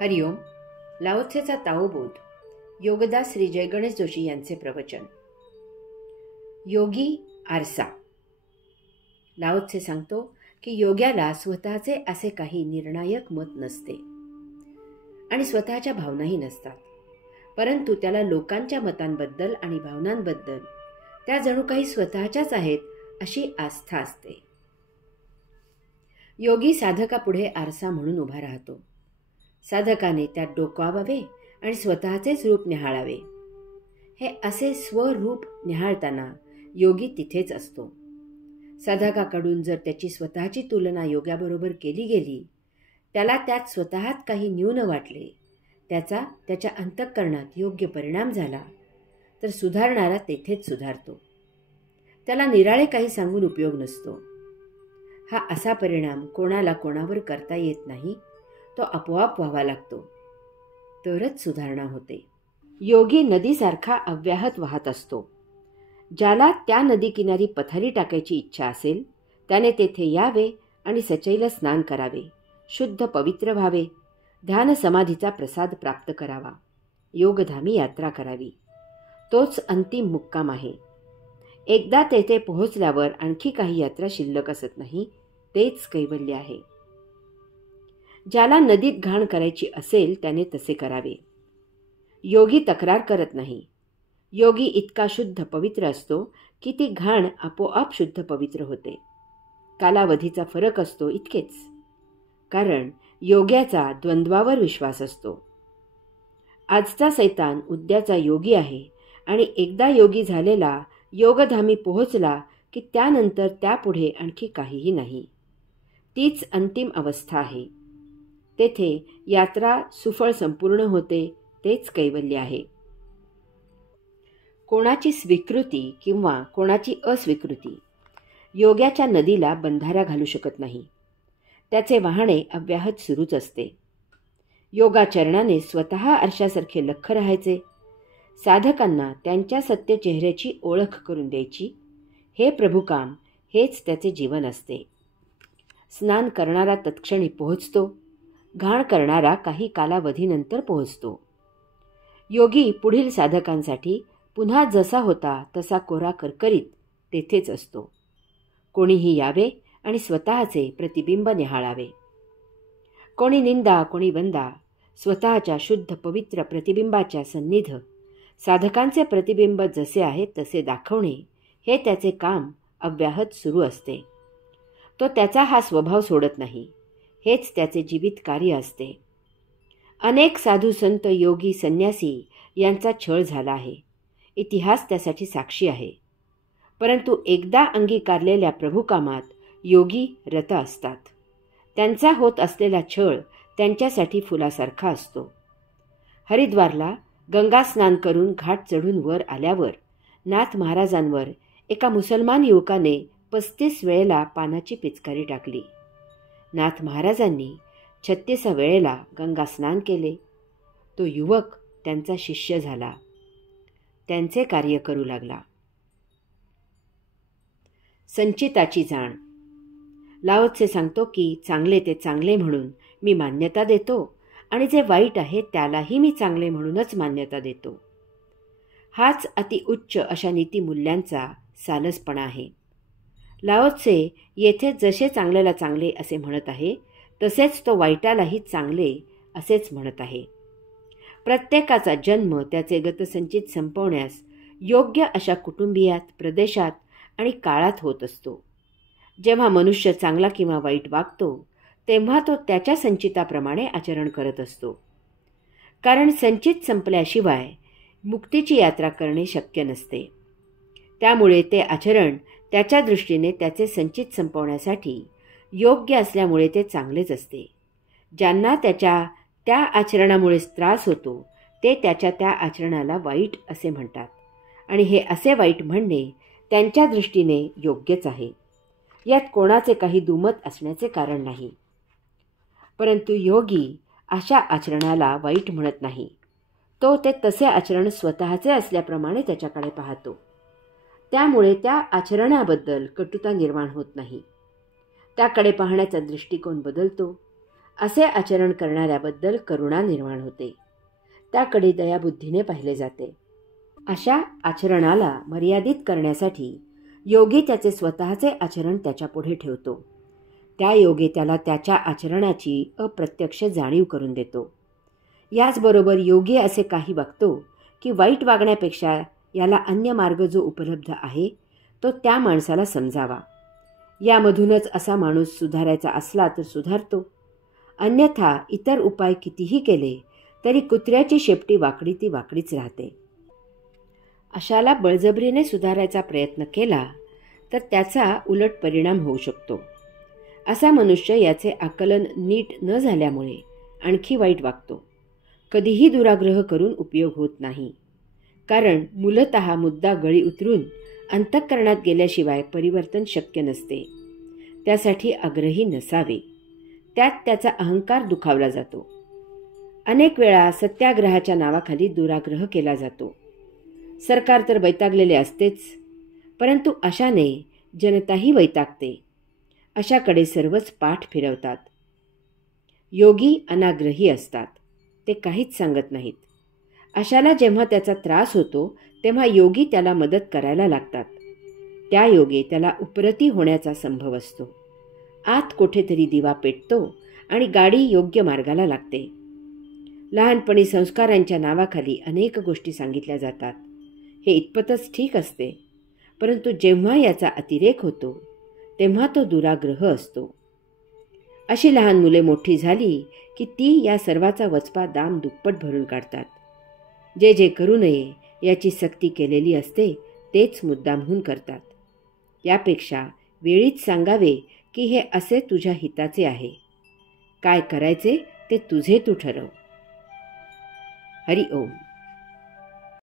हरिओम. लाओत्सेचा ताओबोध. योगदास श्री जयगणेश जोशी यांचे प्रवचन. योगी आरसा. लाओत्से सांगतो की योग्याला स्वतःचे असे काही निर्णायक मत नसते आणि स्वतःच्या भावनाही नसतात, परंतु त्याला लोकांच्या मतांबद्दल आणि भावनांबद्दल त्या जणू काही स्वतःच्याच आहेत अशी आस्था असते. योगी साधकापुढे आरसा म्हणून उभा राहतो. साधकाने त्यात डोकावावे आणि स्वतःचेच रूप निहाळावे. हे असे स्वरूप निहाळताना योगी तिथेच असतो. साधकाकडून जर त्याची स्वतःची तुलना योग्याबरोबर केली गेली, त्याला त्यात स्वतःत काही न्यून वाटले, त्याचा त्याच्या अंतःकरणात योग्य परिणाम झाला, तर सुधारणारा तेथेच सुधारतो. त्याला निराळे काही सांगून उपयोग नसतो. हा असा परिणाम कोणाला कोणावर करता येत नाही, तो आपोआप व्हावा लागतो, तरच सुधारणा होते. योगी नदीसारखा अव्याहत वाहत असतो. ज्याला त्या नदीकिनारी पथारी टाकायची इच्छा असेल, त्याने तेथे यावे आणि सचैल स्नान करावे, शुद्ध पवित्र व्हावे, ध्यान समाधीचा प्रसाद प्राप्त करावा, योगधामी यात्रा करावी. तोच अंतिम मुक्काम आहे. एकदा तेथे पोहोचल्यावर आणखी काही यात्रा शिल्लक असत नाही, तेच कैवल्य आहे. ज्याला नदीत घाण करायची असेल त्याने तसे करावे. योगी तक्रार करत नाही. योगी इतका शुद्ध पवित्र असतो की ती घाण आपोआप शुद्ध पवित्र होते. कालावधीचा फरक असतो इतकेच. कारण योग्याचा द्वंद्वावर विश्वास असतो. आजचा सैतान उद्याचा योगी आहे आणि एकदा योगी झालेला योगधामी पोहोचला की त्यानंतर त्यापुढे आणखी काहीही नाही. तीच अंतिम अवस्था आहे. तेथे यात्रा सुफळ संपूर्ण होते, तेच कैवल्य आहे. कोणाची स्वीकृती किंवा कोणाची अस्वीकृती योग्याच्या नदीला बंधारा घालू शकत नाही. त्याचे वाहणे अव्याहत सुरूच असते. योगाचरणाने स्वतः आरशासारखे लख्ख राहायचे. साधकांना त्यांच्या सत्य चेहऱ्याची ओळख करून द्यायची, हे प्रभुकाम, हेच त्याचे जीवन असते. स्नान करणारा तत्क्षणी पोहोचतो, घाण करणारा काही कालावधीनंतर पोहोचतो. योगी पुढील साधकांसाठी पुन्हा जसा होता तसा कोरा करकरीत तेथेच असतो. कोणीही यावे आणि स्वतःचे प्रतिबिंब निहाळावे. कोणी निंदा, कोणी वंदा, स्वतःच्या शुद्ध पवित्र प्रतिबिंबाच्या सन्निध साधकांचे प्रतिबिंब जसे आहे तसे दाखवणे, हे त्याचे काम अव्याहत सुरू असते. तो त्याचा हा स्वभाव सोडत नाही. हेच त्याचे जीवित कार्य असते. अनेक साधू संत, योगी, संन्यासी यांचा छळ झाला आहे. इतिहास त्यासाठी साक्षी आहे. परंतु एकदा अंगीकारलेल्या प्रभुकामात योगी रत असतात. त्यांचा होत असलेला छळ त्यांच्यासाठी फुलासारखा असतो. हरिद्वारला गंगा स्नान करून घाट चढून वर आल्यावर नाथ महाराजांवर एका मुसलमान युवकाने 35 वेळेला पानाची पिचकारी टाकली. नाथ महाराजांनी 36 वेळेला गंगा स्नान केले. तो युवक त्यांचा शिष्य झाला, त्यांचे कार्य करू लागला. संचिताची जाण. लाओत्से सांगतो की चांगले ते चांगले म्हणून मी मान्यता देतो आणि जे वाईट आहे त्यालाही मी चांगले म्हणूनच मान्यता देतो. हाच अतिउच्च अशा नीतिमूल्यांचा सालसपणा आहे. लाओत्से येथे जसे चांगल्याला चांगले असे म्हणत आहे, तसेच तो वाईटालाही चांगले असेच म्हणत आहे. प्रत्येकाचा जन्म त्याचे गतसंचित संपवण्यास योग्य अशा कुटुंबियात, प्रदेशात आणि काळात होत असतो. जेव्हा मनुष्य चांगला किंवा वाईट वागतो, तेव्हा तो त्याच्या संचिताप्रमाणे आचरण करत असतो. कारण संचित संपल्याशिवाय मुक्तीची यात्रा करणे शक्य नसते. त्यामुळे ते आचरण त्याच्या दृष्टीने त्याचे संचित संपवण्यासाठी योग्य असल्यामुळे ते चांगलेच असते. ज्यांना त्याच्या त्या आचरणामुळे त्रास होतो, ते त्याच्या त्या आचरणाला वाईट असे म्हणतात आणि हे असे वाईट म्हणणे त्यांच्या दृष्टीने योग्यच आहे. यात कोणाचे काही दुमत असण्याचे कारण नाही. परंतु योगी अशा आचरणाला वाईट म्हणत नाही. तो ते तसे आचरण स्वतःचे असल्याप्रमाणे त्याच्याकडे पाहतो. त्यामुळे त्या आचरणाबद्दल कटुता निर्माण होत नाही. त्याकडे पाहण्याचा दृष्टिकोन बदलतो असे आचरण करणाऱ्याबद्दल करुणा निर्माण होते. त्याकडे दयाबुद्धीने पाहिले जाते. अशा आचरणाला मर्यादित करण्यासाठी योगी त्याचे स्वतःचे आचरण त्याच्यापुढे ठेवतो. त्या योगे त्याला त्याच्या आचरणाची अप्रत्यक्ष जाणीव करून देतो. याचबरोबर योगी असे काही बघतो की वाईट वागण्यापेक्षा याला अन्य मार्ग जो उपलब्ध आहे तो त्या माणसाला समजावा. यामधूनच असा माणूस सुधारायचा असला तर सुधारतो. अन्यथा इतर उपाय कितीही केले तरी कुत्र्याची शेपटी वाकडी ती वाकडीच राहते. अशाला बळजबरीने सुधारायचा प्रयत्न केला तर त्याचा उलट परिणाम होऊ शकतो. असा मनुष्य याचे आकलन नीट न झाल्यामुळे आणखी वाईट वागतो. कधीही दुराग्रह करून उपयोग होत नाही. कारण मूलतः मुद्दा गळी उतरून अंतःकरणात गेल्याशिवाय परिवर्तन शक्य नसते. त्यासाठी आग्रही नसावे. त्यात त्याचा अहंकार दुखावला जातो. अनेक वेळा सत्याग्रहाच्या नावाखाली दुराग्रह केला जातो. सरकार तर वैतागलेले असतेच, परंतु अशाने जनताही वैतागते. अशाकडे सर्वच पाठ फिरवतात. योगी अनाग्रही असतात. ते काहीच सांगत नाहीत. अशाला जेव्हा त्याचा त्रास होतो तेव्हा योगी त्याला मदत करायला लागतात. त्या योगे त्याला उपरती होण्याचा संभव असतो. आत कुठेतरी दिवा पेटतो आणि गाडी योग्य मार्गाला लागते. लहानपणी संस्कारांच्या नावाखाली अनेक गोष्टी सांगितल्या जातात. हे इतपतच ठीक असते, परंतु जेव्हा याचा अतिरेक होतो तेव्हा तो दुराग्रह असतो. अशी लहान मुले मोठी झाली की ती या सर्वाचा वचपा दाम दुप्पट भरून काढतात. जे जे करू नये याची सक्ती केलेली असते तेच मुद्दामहून करतात. यापेक्षा वेळीच सांगावे की हे असे तुझ्या हिताचे आहे. काय करायचे ते तुझे तू ठरव. हरि ओम.